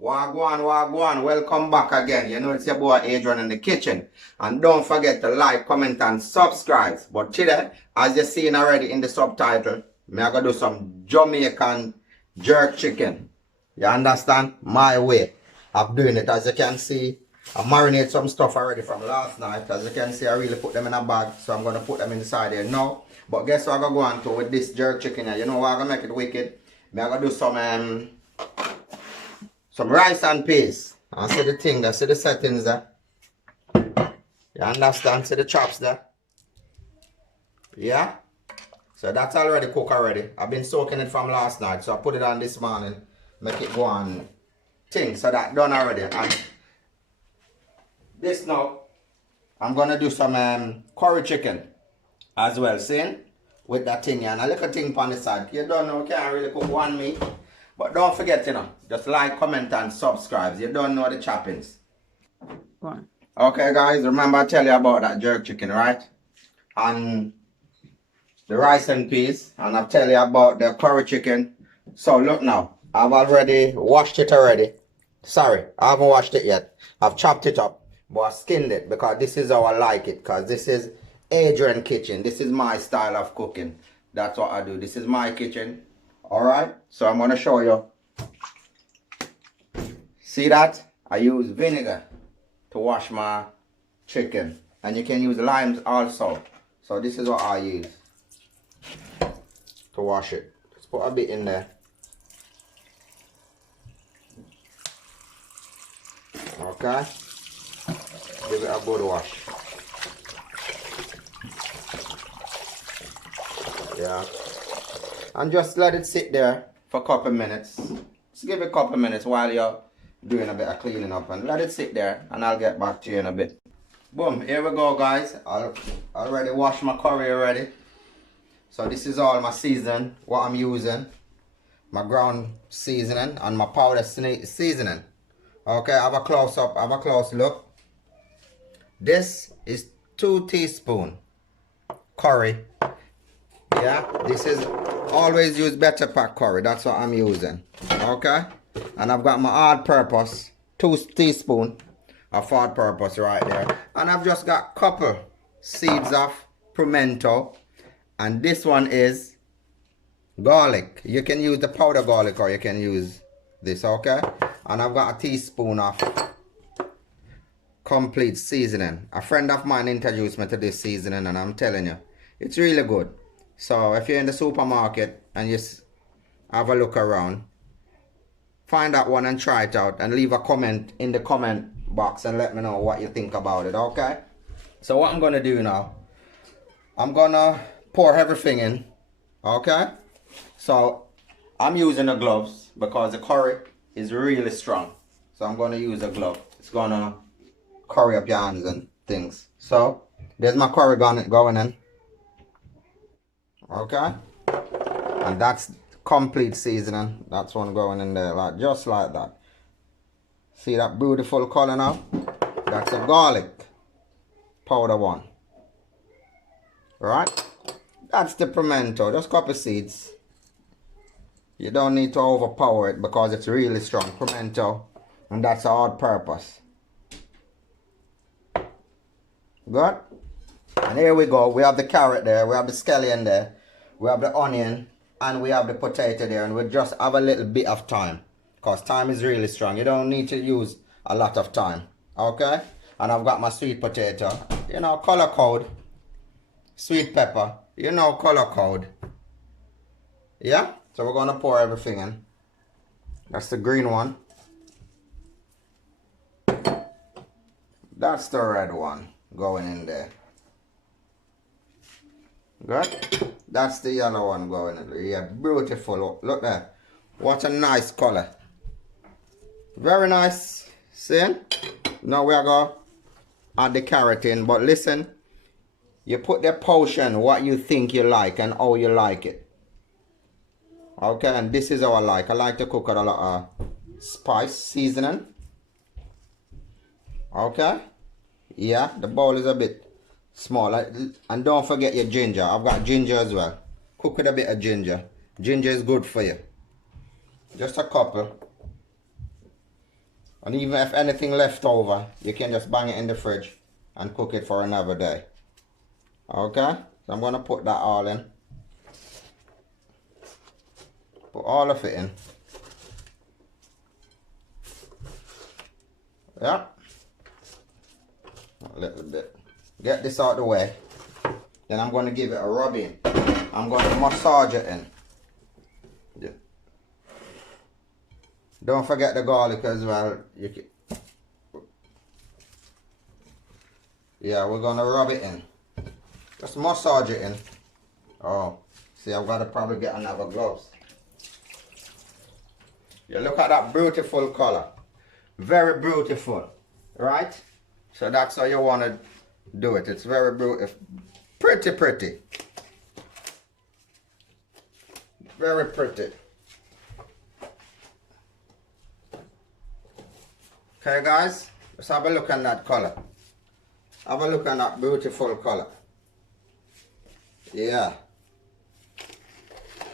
Wagwan, wagwan, welcome back again. You know it's your boy Adrian in the kitchen. And don't forget to like, comment and subscribe. But today, as you've seen already in the subtitle, I'm going to do some Jamaican jerk chicken. You understand? My way of doing it. As you can see, I marinate some stuff already from last night. As you can see, I really put them in a bag. So I'm going to put them inside here now. But guess what I'm going to go on to with this jerk chicken here? You know what I'm going to make it wicked? I'm going to do some rice and peas. And see the thing there, see the settings there. You understand? See the chops there. Yeah? So that's already cooked already. I've been soaking it from last night. So I put it on this morning. Make it go on thing. So that done already. And this now, I'm gonna do some curry chicken as well. See? With that thing here. And a little thing on the side. You don't know, can't really cook one meat. But don't forget, just like, comment and subscribe. You don't know the choppings. One. Okay guys, remember I tell you about that jerk chicken, right? And the rice and peas. And I'll tell you about the curry chicken. So look now, I've already washed it already. Sorry, I haven't washed it yet. I've chopped it up, but I skinned it because this is how I like it. Because this is Adrian kitchen. This is my style of cooking. That's what I do. This is my kitchen. Alright, so I'm going to show you. See that? I use vinegar to wash my chicken. And you can use limes also. So this is what I use to wash it. Just put a bit in there. Okay. Give it a good wash. Yeah. And just let it sit there for a couple minutes. Just give it a couple minutes while you're doing a bit of cleaning up. And let it sit there and I'll get back to you in a bit. Boom, here we go guys. I already washed my curry already. So this is all my seasoning, what I'm using. My ground seasoning and my powder seasoning. Okay, have a close up, have a close look. This is 2 teaspoons curry. Yeah, this is always use better pack curry. That's what I'm using. Okay, and I've got my all-purpose 2 teaspoons of all-purpose right there, and I've just got couple seeds of pimento, and this one is garlic. You can use the powder garlic or you can use this. Okay, and I've got a teaspoon of complete seasoning. A friend of mine introduced me to this seasoning and I'm telling you, it's really good. So if you're in the supermarket and you have a look around, find that one and try it out and leave a comment in the comment box and let me know what you think about it. Okay, so what I'm gonna do now, I'm gonna pour everything in. Okay, so I'm using the gloves because the curry is really strong, so I'm gonna use a glove. It's gonna curry up your hands and things. So there's my curry going in. Okay, and that's complete seasoning. That's one going in there, like just like that. See that beautiful color now? That's a garlic powder one. Right, that's the pimento, just a couple seeds. You don't need to overpower it because it's really strong pimento, and that's all purpose. Good. And here we go. We have the carrot there, we have the scallion there, we have the onion, and we have the potato there, and we just have a little bit of time because time is really strong. You don't need to use a lot of time. Okay, and I've got my sweet potato, you know, color code, sweet pepper, you know, color code. Yeah, so we're gonna pour everything in. That's the green one, that's the red one going in there. Good. That's the yellow one going in there. Yeah, beautiful. Look there. What a nice color. Very nice. See? Now we are going to add the carrot in. But listen, you put the portion what you think you like and how you like it. Okay, and this is how I like. I like to cook with a lot of spice seasoning. Okay. Yeah, the bowl is a bit small, and don't forget your ginger. I've got ginger as well. Cook with a bit of ginger. Ginger is good for you. Just a couple. And even if anything left over, you can just bang it in the fridge and cook it for another day. Okay, so I'm gonna put that all in. Put all of it in. Yeah. A little bit. Get this out of the way. Then I'm going to give it a rub in. I'm going to massage it in. Yeah. Don't forget the garlic as well. Yeah, we're going to rub it in. Just massage it in. Oh, see, I've got to probably get another gloves. Yeah, look at that beautiful color. Very beautiful, right? So that's how you want to do it. It's very beautiful. Pretty, pretty. Very pretty. Okay, guys, let's have a look at that color. Have a look at that beautiful color. Yeah.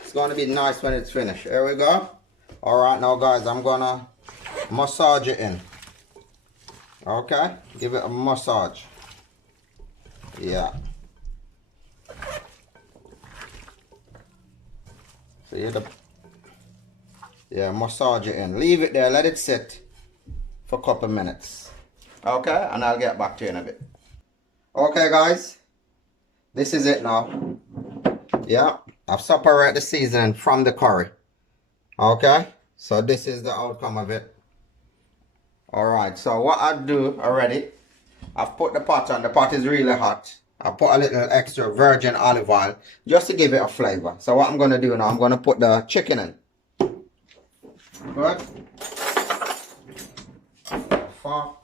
It's going to be nice when it's finished. Here we go. Alright, now guys, I'm going to massage it in. Okay, give it a massage. Yeah. See the, yeah, massage it in. Leave it there, let it sit for a couple minutes. Okay, and I'll get back to you in a bit. Okay guys, this is it now. Yeah, I've separated the seasoning from the curry. Okay, so this is the outcome of it. Alright, so what I do already, I've put the pot on. The pot is really hot. I put a little extra virgin olive oil just to give it a flavor. So what I'm going to do now, I'm going to put the chicken in. Good. Fork.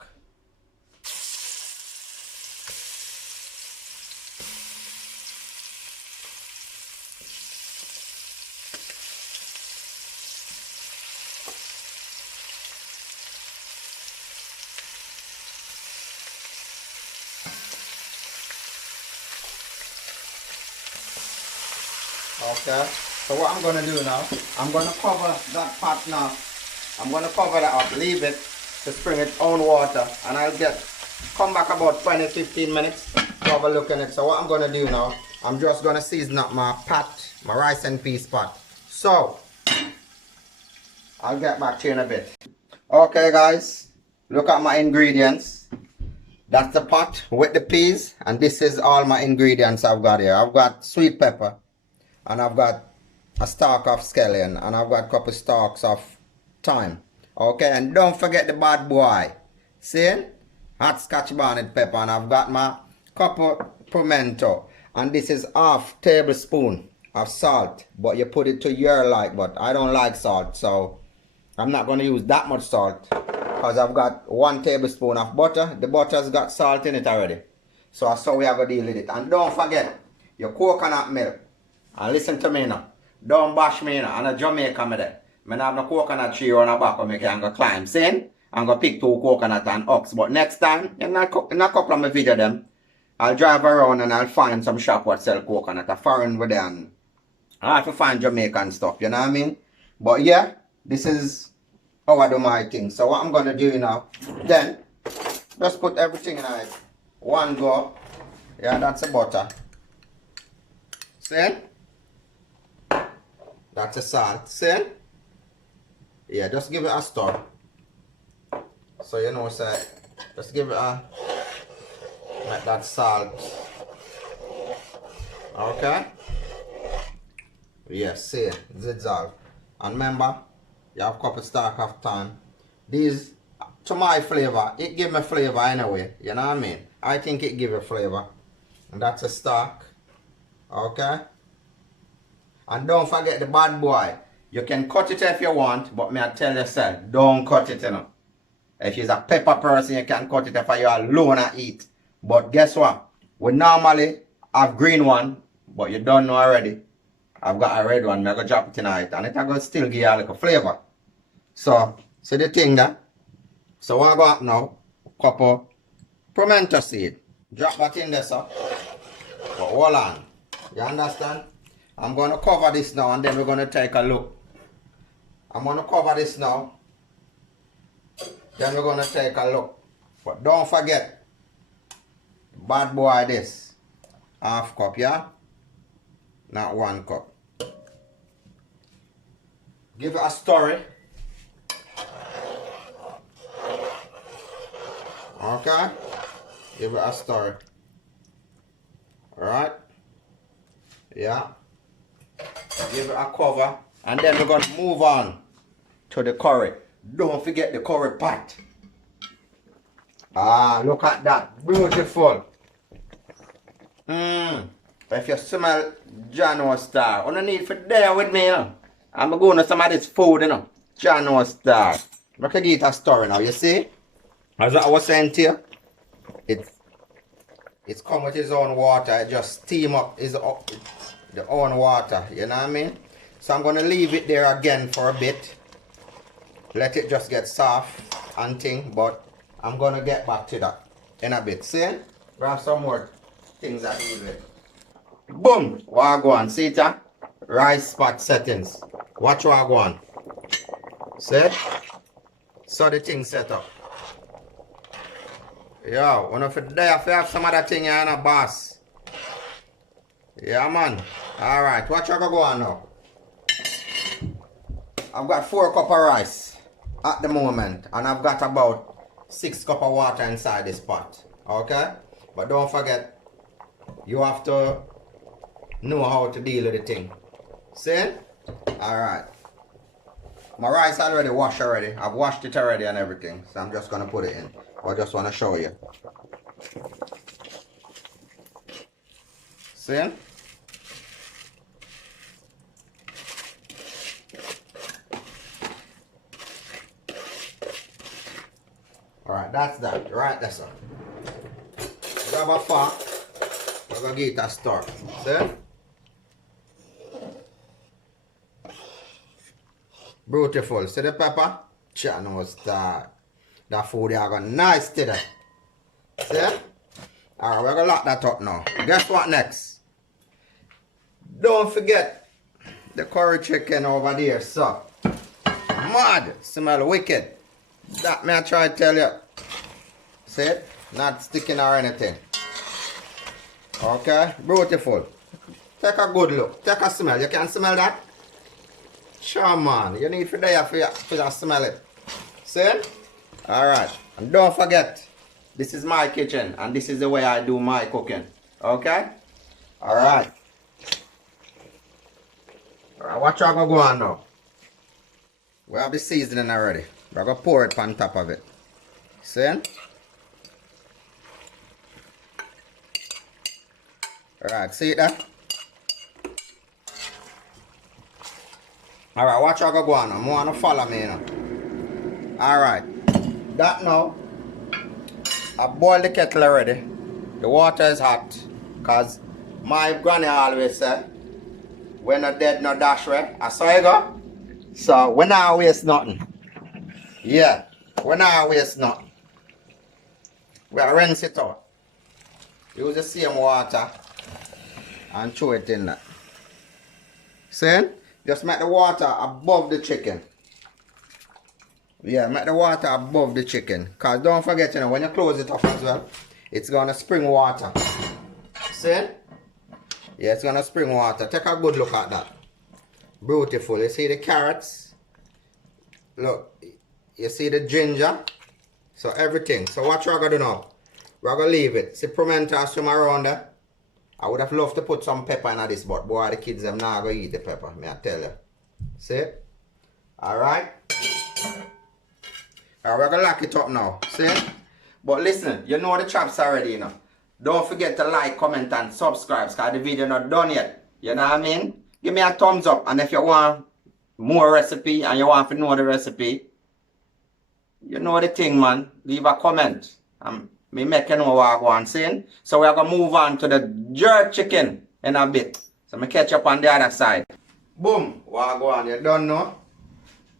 Okay, so what I'm going to do now, I'm going to cover that pot now. I'm going to cover that up, leave it to spring its own water, and I'll come back about 20-15 minutes to have a look at it. So what I'm going to do now, I'm just going to season up my pot, my rice and peas pot. So, I'll get back to you in a bit. Okay guys, look at my ingredients. That's the pot with the peas, and this is all my ingredients I've got here. I've got sweet pepper, and I've got a stalk of scallion, and I've got a couple stalks of thyme. Okay, and don't forget the bad boy. See? Hot scotch bonnet pepper, and I've got my couple pimento, and this is half tablespoon of salt, but you put it to your like, but I don't like salt, so I'm not going to use that much salt, because I've got 1 tablespoon of butter. The butter's got salt in it already, so that's how we have to deal with it. And don't forget your coconut milk. And listen to me now. Don't bash me now. I'm a Jamaican me there. I don't have no coconut tree on the back of me can go climb. See? I'm going to pick 2 coconut and ox. But next time, in a couple of my video them, I'll drive around and I'll find some shop that sell coconut. A foreign with them. I have to find Jamaican stuff. You know what I mean? But yeah, this is how I do my thing. So what I'm going to do now, then, just put everything in it. One go. Yeah, that's the butter. See? That's a salt. See? Yeah, just give it a stir. So you know, say, just give it a, like that salt. Okay? Yes, see, dissolve. And remember, you have a couple stalk of thyme. These, to my flavor, it give me flavor anyway. You know what I mean? I think it give a flavor. And that's a stalk. Okay? And don't forget the bad boy. You can cut it if you want, but me I tell yourself, don't cut it, you know. If you're a pepper person, you can cut it if you're alone and eat. But guess what? We normally have green one, but you don't know already. I've got a red one, I'm going to drop it tonight, and it's going to still give you a little flavor. So, see the thing there? So what I got now, couple pimento seed. Drop that in there, sir. But hold on. You understand? I'm going to cover this now, and then we're going to take a look. I'm going to cover this now. Then we're gonna take a look. But don't forget, bad boy this. Half cup, yeah? Not 1 cup. Give it a story. Okay? Give it a story. Alright? Yeah. Give it a cover. And then we're gonna move on to the curry. Don't forget the curry pot. Ah, look at that. Beautiful. If you smell Jano Star, you don't need for there with me, you know. I'm going to some of this food, you know. Jano Star. Look at it a story now, you see? As I was saying to you, it's come with its own water. It just steam up the own water, you know what I mean? So I'm going to leave it there again for a bit. Let it just get soft and thing, but I'm going to get back to that in a bit. See? We have some more things I deal with. Boom! What I go on? See it? Rice pot settings. Watch what I go on. See? So the thing set up. Yo, one of it there, if you have some other thing here in a boss. Yeah, man. Alright, watch what I go on now. I've got 4 cups of rice at the moment, and I've got about 6 cups of water inside this pot. Okay? But don't forget, you have to know how to deal with the thing. See? Alright. My rice already washed already. I've washed it already and everything. So I'm just going to put it in. I just want to show you. See? Alright, that's that. Right, that's all. Grab a fork. We're going to get it a start. See? Beautiful. See the pepper? Channel start. That food is going nice today. See? Alright, we're going to lock that up now. Guess what next? Don't forget the curry chicken over there, so. Mad. Smell wicked. That may I try to tell you. See it? Not sticking or anything. Okay? Beautiful. Take a good look. Take a smell. You can smell that? Sure, man. You need for there for you smell it. See? Alright. And don't forget, this is my kitchen and this is the way I do my cooking. Okay? Alright. Alright, watch how I go on now. We have the seasoning already. We're going to pour it on top of it. See? Alright, see it there? Alright, watch how I go on now. I want to follow me now. Alright. That now, I boiled the kettle already. The water is hot. Because my granny always say, when not dead, no dash way. I saw you go. So, we not waste nothing. Yeah, we not waste nothing. We rinse it out. Use the same water and throw it in there. See? Just make the water above the chicken. Yeah, make the water above the chicken. Because don't forget, you know, when you close it up as well, it's going to spring water. See? Yeah, it's going to spring water. Take a good look at that. Beautiful. You see the carrots? Look. You see the ginger? So everything. So what we're going to do now? We're going to leave it. See pimento swim around there? I would have loved to put some pepper in this, but boy, the kids them not going to eat the pepper. May I tell you. See? Alright? Alright, we're going to lock it up now. See? But listen, you know the chops already, you know. Don't forget to like, comment and subscribe because the video not done yet. You know what I mean? Give me a thumbs up, and if you want more recipe and you want to know the recipe, you know the thing, man. Leave a comment. Me make you know what I go on saying. So we're going to move on to the jerk chicken in a bit. So me catch up on the other side. Boom. What I go on? You done now?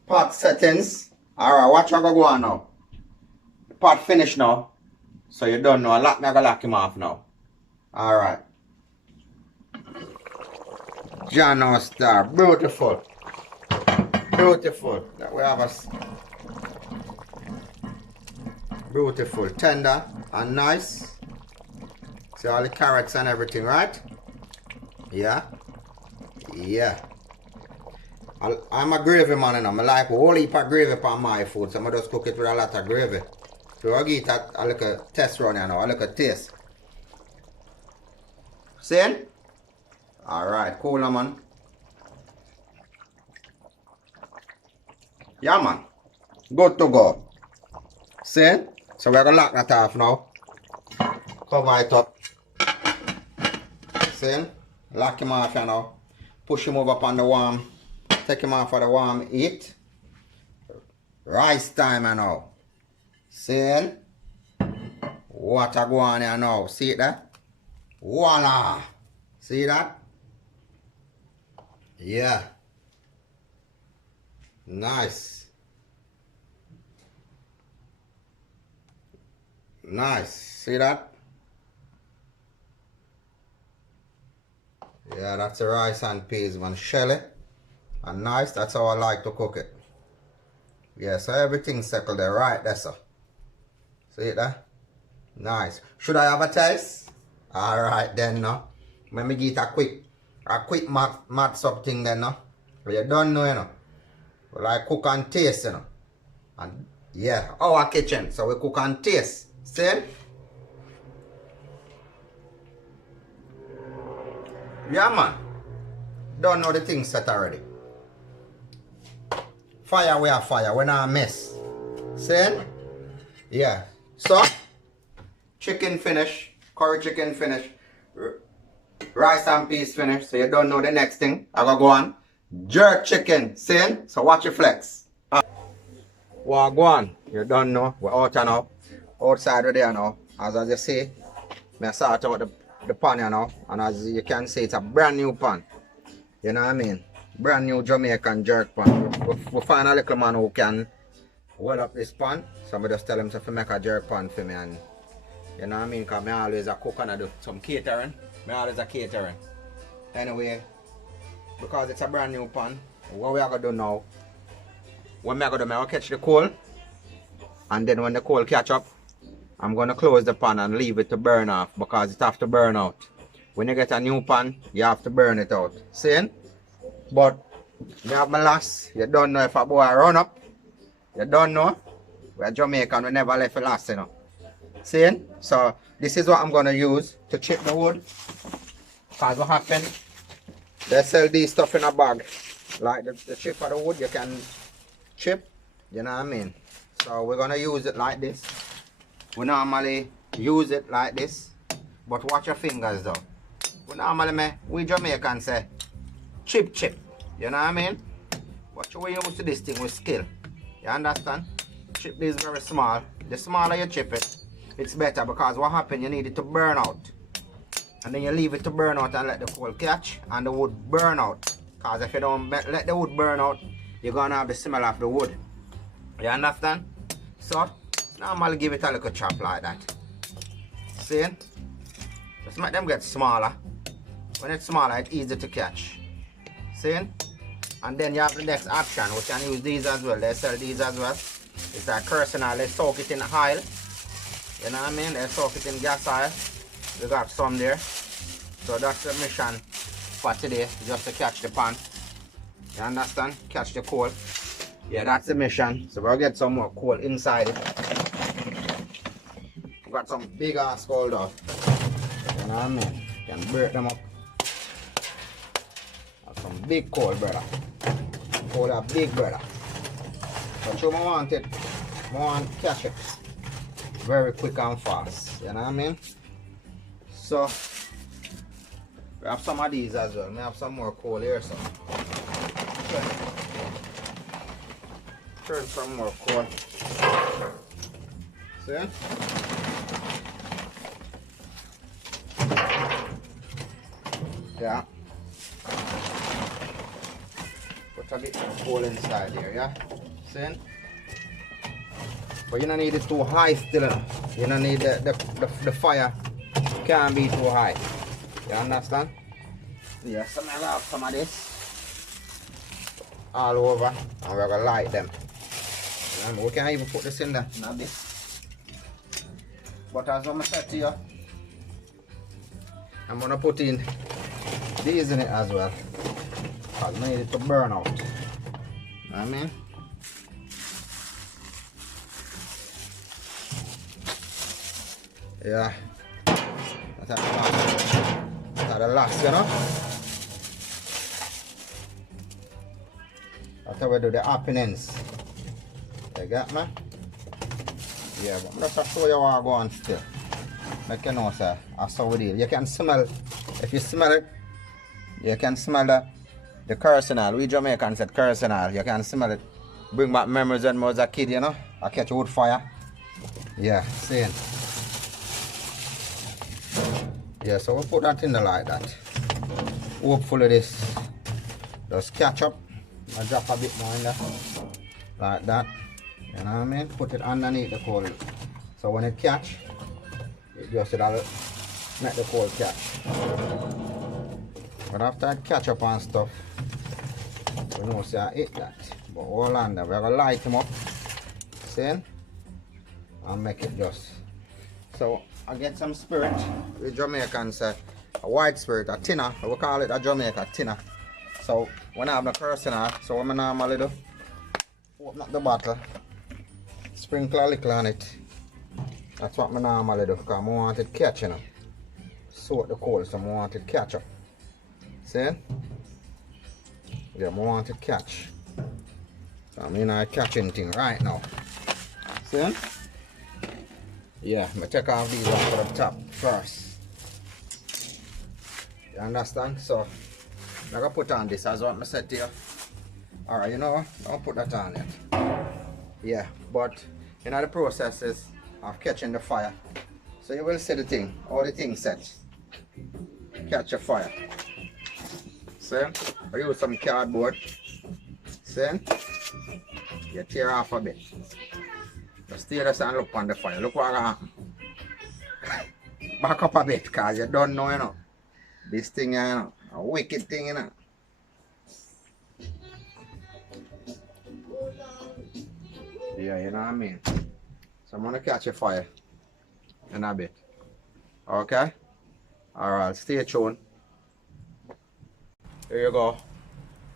Pot settings. Alright, watch what I go on now. The pot finished now. So you done now. Me I go lock him off now. Alright. Jano Star. Beautiful. Beautiful. That we have a Beautiful, tender and nice. See all the carrots and everything, right? Yeah. Yeah. I'm a gravy man, and I like a whole heap of gravy on my food, so I just cook it with a lot of gravy. So I give it a little test run, you know, a little taste. See? Alright, cool, man. Yeah, man. Good to go. See? So we're gonna lock that off now. Cover it up. See? Lock him off, you know. Push him over upon the warm. Take him off for the warm heat. Rice time, you know. See? Water go on here now. See that? Voila! See that? Yeah. Nice. Nice. See that? Yeah, that's the rice and peas, man. Shelly. And nice. That's how I like to cook it. Yeah, so everything's settled there. Right there, sir. See that? Nice. Should I have a taste? Alright then, no. Let me get a quick match up thing then, no. You don't know, you know. We like cook and taste, you know. And yeah, our kitchen. So we cook and taste. See? Yeah, man. Don't know the thing set already. Fire, we have fire. We're not a mess. See? Yeah. So, chicken finish. Curry chicken finish. Rice and peas finish. So you don't know the next thing. I gotta go on. Jerk chicken. See? So watch your flex. Well, go on. You don't know. We're out now. Outside we're there now. As you see, I start out the pan you know. And as you can see, it's a brand new pan. You know what I mean? Brand new Jamaican jerk pan. We find a little man who can hold up this pan. So I just tell him to make a jerk pan for me. And you know what I mean? Because I always a cook and I do some catering. I always a catering. Anyway, because it's a brand new pan, what we are going to do now, what I'm going to do, I'm going to catch the coal. And then when the coal catch up, I'm going to close the pan and leave it to burn off because it have to burn out. When you get a new pan, you have to burn it out. See? But you have my last. You don't know if a boy run up. You don't know. We're Jamaican, we never left it last, you know. See? So this is what I'm going to use to chip the wood. Because what happened, they sell these stuff in a bag. Like the chip of the wood you can chip. You know what I mean? So we're going to use it like this. We normally use it like this. But watch your fingers though. We Jamaicans say chip. You know what I mean? Watch when you use this thing with skill. You understand? Chip this very small. The smaller you chip it, it's better because what happens, you need it to burn out. And then you leave it to burn out and let the coal catch and the wood burn out. Because if you don't let the wood burn out, you're going to have the smell of the wood. You understand? So, normally give it a little chop like that. See? Just make them get smaller. When it's smaller, it's easy to catch. See? And then you have the next option, which you can use these as well. They sell these as well. It's like kerosene. They soak it in oil. You know what I mean? They soak it in gas oil. We got some there. So that's the mission for today, just to catch the pan. You understand? Catch the coal. Yeah, that's the mission. So we'll get some more coal inside it. We got some big ass coal though. You know what I mean? You can break them up. That's some big coal, brother. Coal are big, brother. But you want it, I want to catch it very quick and fast. You know what I mean? So we have some of these as well. We have some more coal here, so turn some more coal. See? Yeah. Put a bit of coal inside here, yeah? See? But you don't need it too high still. You don't need the fire can't be too high. You understand? Yeah, so I'm gonna have some of this all over and we're gonna light them. And we can even put this in there. Now this. But as I said to you, I'm gonna put in these in it as well. I need it to burn out. You know what I mean? Yeah. That's the last, you know? That's how we do the happenings. You get me? Yeah, but I'm just show you what I go on still. Make you know, sir. That's how we do. You can smell, if you smell it, you can smell the kerosene. We Jamaicans said kerosene. You can smell it. Bring back memories when I was a kid, you know? I catch wood fire. Yeah, seeing. Yeah, so we'll put that in there like that. Hopefully this does catch up. I drop a bit more in there. Like that. You know what I mean? Put it underneath the coal. So when it catch, it just it'll make the coal catch. But after it catch up and stuff, we know say I hit that. But hold on there, we're gonna light them up. See? And make it just. So I get some spirit. The Jamaicans say a white spirit, a tinner. We call it a Jamaica tinner. So when I have the kerosene, so what I normally do, open up the bottle, sprinkle a little on it. That's what I normally do because I want it catch, you know. Soak the coal, so I want it catch up. See? Yeah, I want it catch. So I'm in a catching thing right now. See? Yeah, I take off these ones for the top first. You understand? So I'm gonna put on this as what I said to you. Alright, you know what? Don't put that on yet. Yeah, but you know the processes of catching the fire. So you will see the thing, all the things set. Catch a fire. See? I use some cardboard. See? You tear off a bit. Just stay there and look on the fire. Look what happened. Back up a bit because you don't know, you know. This thing, you know, a wicked thing, you know. Yeah, you know what I mean. So I'm gonna catch a fire in a bit. Okay? Alright, stay tuned. Here you go.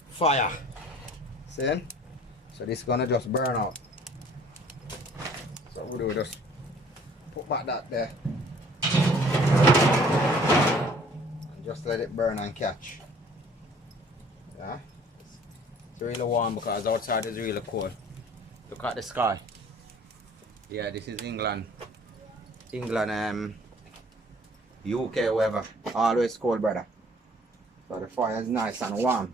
Fire. See? So this is gonna just burn out. So we do just put back that there. And just let it burn and catch. Yeah? It's really warm because outside is really cold. Look at the sky. Yeah, this is England. England, UK weather. Always cold, brother. So the fire is nice and warm.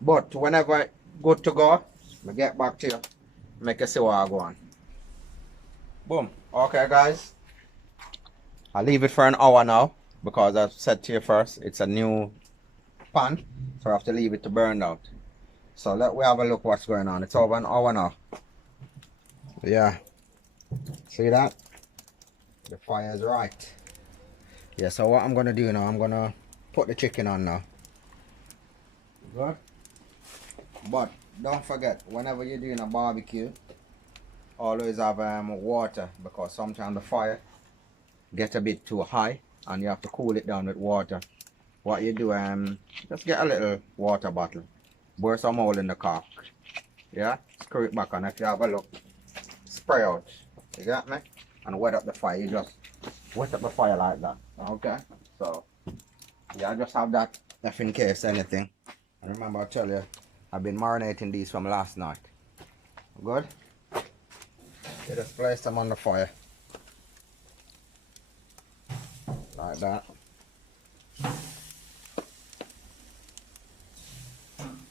But whenever it's good to go, I get back to you. Make you see what I go on. Boom. Okay, guys. I'll leave it for an hour now because I've said to you first, it's a new pan, so I have to leave it to burn out. So let we have a look what's going on. It's over an hour now. Yeah. See that? The fire is right. Yeah, so what I'm gonna do now, I'm gonna put the chicken on now. Good. But don't forget, whenever you're doing a barbecue, always have water because sometimes the fire get a bit too high and you have to cool it down with water. What you do, just get a little water bottle, burst some hole in the cork, yeah, screw it back, and if you have a look, spray out, you got me, and wet up the fire. You just wet up the fire like that. Okay, so yeah, I just have that if in case anything. And remember, I tell you, I've been marinating these from last night. Good. You just place them on the fire like that.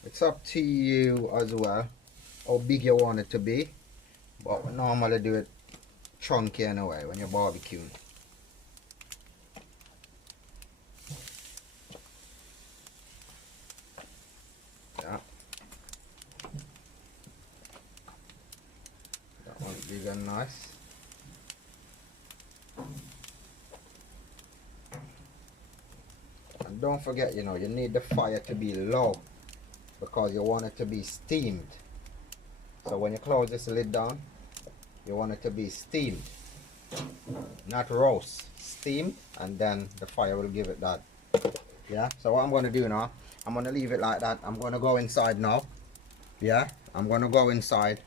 It's up to you as well how big you want it to be, but we normally do it chunky anyway when you're barbecuing. Yeah, that one's big and nice. And don't forget, you know, you need the fire to be low because you want it to be steamed. So when you close this lid down, you want it to be steamed. not roast, steam, and then the fire will give it that. Yeah, so what I'm going to do now, I'm going to leave it like that. I'm going to go inside now. Yeah, I'm going to go inside.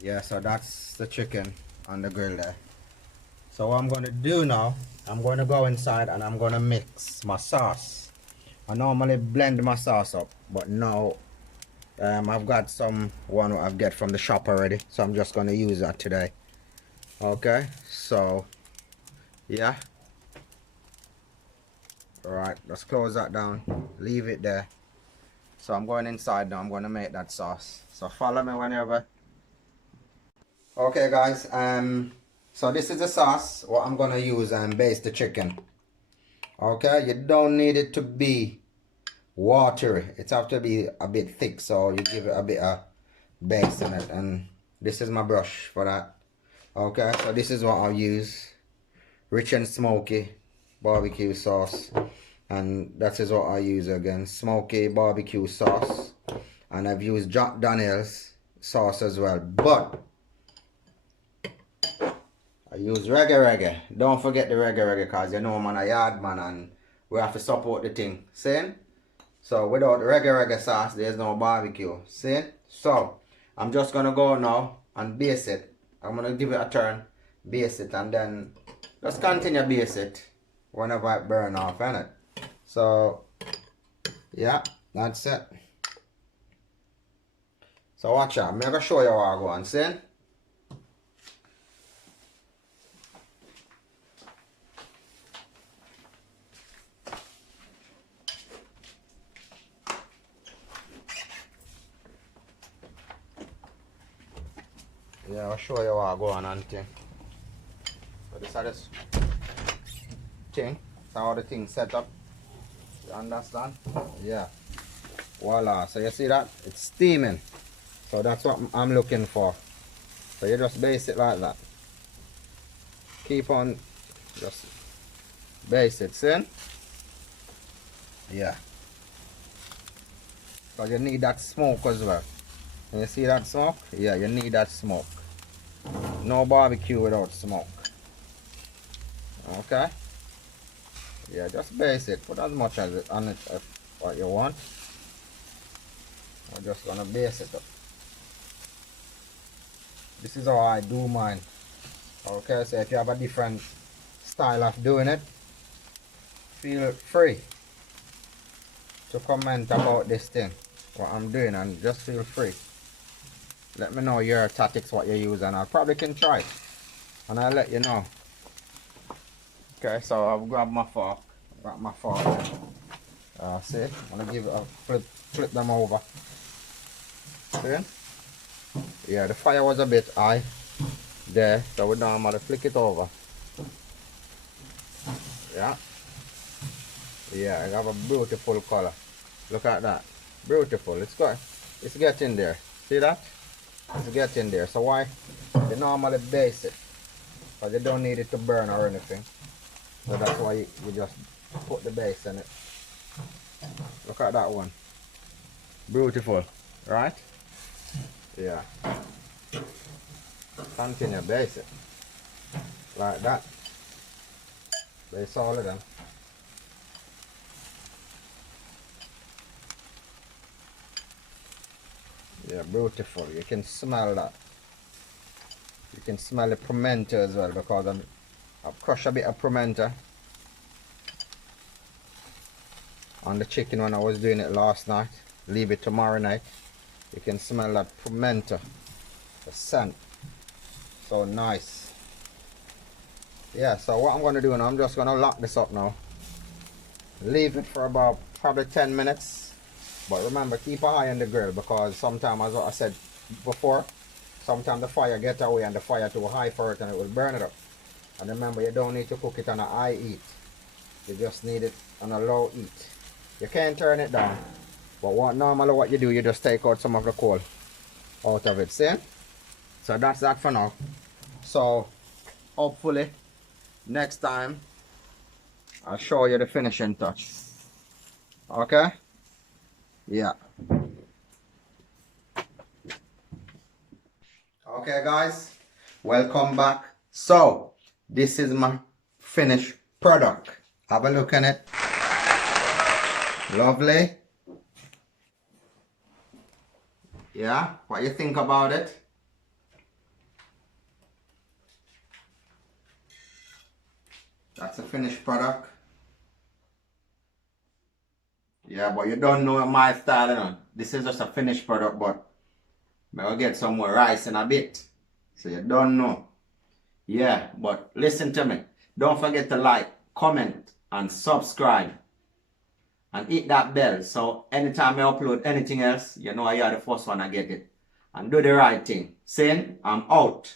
Yeah, so that's the chicken on the grill there. So what I'm going to do now, I'm going to go inside and I'm going to mix my sauce. I normally blend my sauce up, but now I've got some one I've get from the shop already, so I'm just going to use that today. Okay, so yeah. Alright, let's close that down, leave it there. So I'm going inside now, I'm going to make that sauce. So follow me whenever. Okay guys, so this is the sauce what I'm going to use and baste the chicken. Okay, you don't need it to be watery, it have to be a bit thick, so you give it a bit of base in it, and this is my brush for that. Okay, so this is what I'll use, rich and smoky barbecue sauce, and that is what I use again, smoky barbecue sauce, and I've used Jack Daniels sauce as well, but I use reggae. Don't forget the reggae because you know I'm a yard man and we have to support the thing. See? So without reggae sauce, there's no barbecue. See? So I'm just gonna go now and baste it. I'm gonna give it a turn, baste it, and then just continue baste it whenever it burn off, innit? So yeah, that's it. So watch out, I'm gonna show you how I go on, see? Yeah, I'll show you how I go on and thing. So this is this thing. That's how the thing set up. You understand? Yeah. Voila. So you see that? It's steaming. So that's what I'm looking for. So you just baste it like that. Keep on just baste it, see? Yeah. So you need that smoke as well. And you see that smoke? Yeah, you need that smoke. No barbecue without smoke. Okay? Yeah, just baste it. Put as much as it on it as what you want. I'm just gonna baste it up. This is how I do mine. Okay, so if you have a different style of doing it, feel free to comment about this thing, what I'm doing, and just feel free. Let me know your tactics, what you use, and I probably can try it. And I'll let you know. Okay, so I've grabbed my fork. See, I'm gonna give it a flip them over. See? Yeah, the fire was a bit high there, so we normally flick it over. Yeah. Yeah, I have a beautiful color. Look at that. Beautiful. It's getting there. See that? It's getting there. So why? You normally baste it, but you don't need it to burn or anything. So that's why you just put the base in it. Look at that one. Beautiful, right? Yeah. Continue base it like that. Base all of them. Yeah, beautiful. You can smell that. You can smell the pimento as well, because I've crushed a bit of pimento on the chicken when I was doing it last night. Leave it tomorrow night. You can smell that pimento, the scent. So nice. Yeah, so what I'm going to do now, I'm just going to lock this up now. Leave it for about probably 10 minutes. But remember, keep an eye on the grill, because sometimes, as I said before, sometimes the fire gets away and the fire too high for it and it will burn it up. And remember, you don't need to cook it on a high heat. You just need it on a low heat. You can't turn it down. But normally what you do, you just take out some of the coal out of it. See? So that's that for now. So hopefully next time I'll show you the finishing touch. Okay? Yeah. Okay guys, welcome back. So This is my finished product. Have a look at it. Lovely. Yeah, what you think about it? That's a finished product. Yeah, but you don't know my style, you know. This is just a finished product, but I'll get some more rice in a bit. So you don't know. Yeah, but listen to me. Don't forget to like, comment, and subscribe. And hit that bell. So anytime I upload anything else, you know you're the first one to get it. And do the right thing. Saying, I'm out.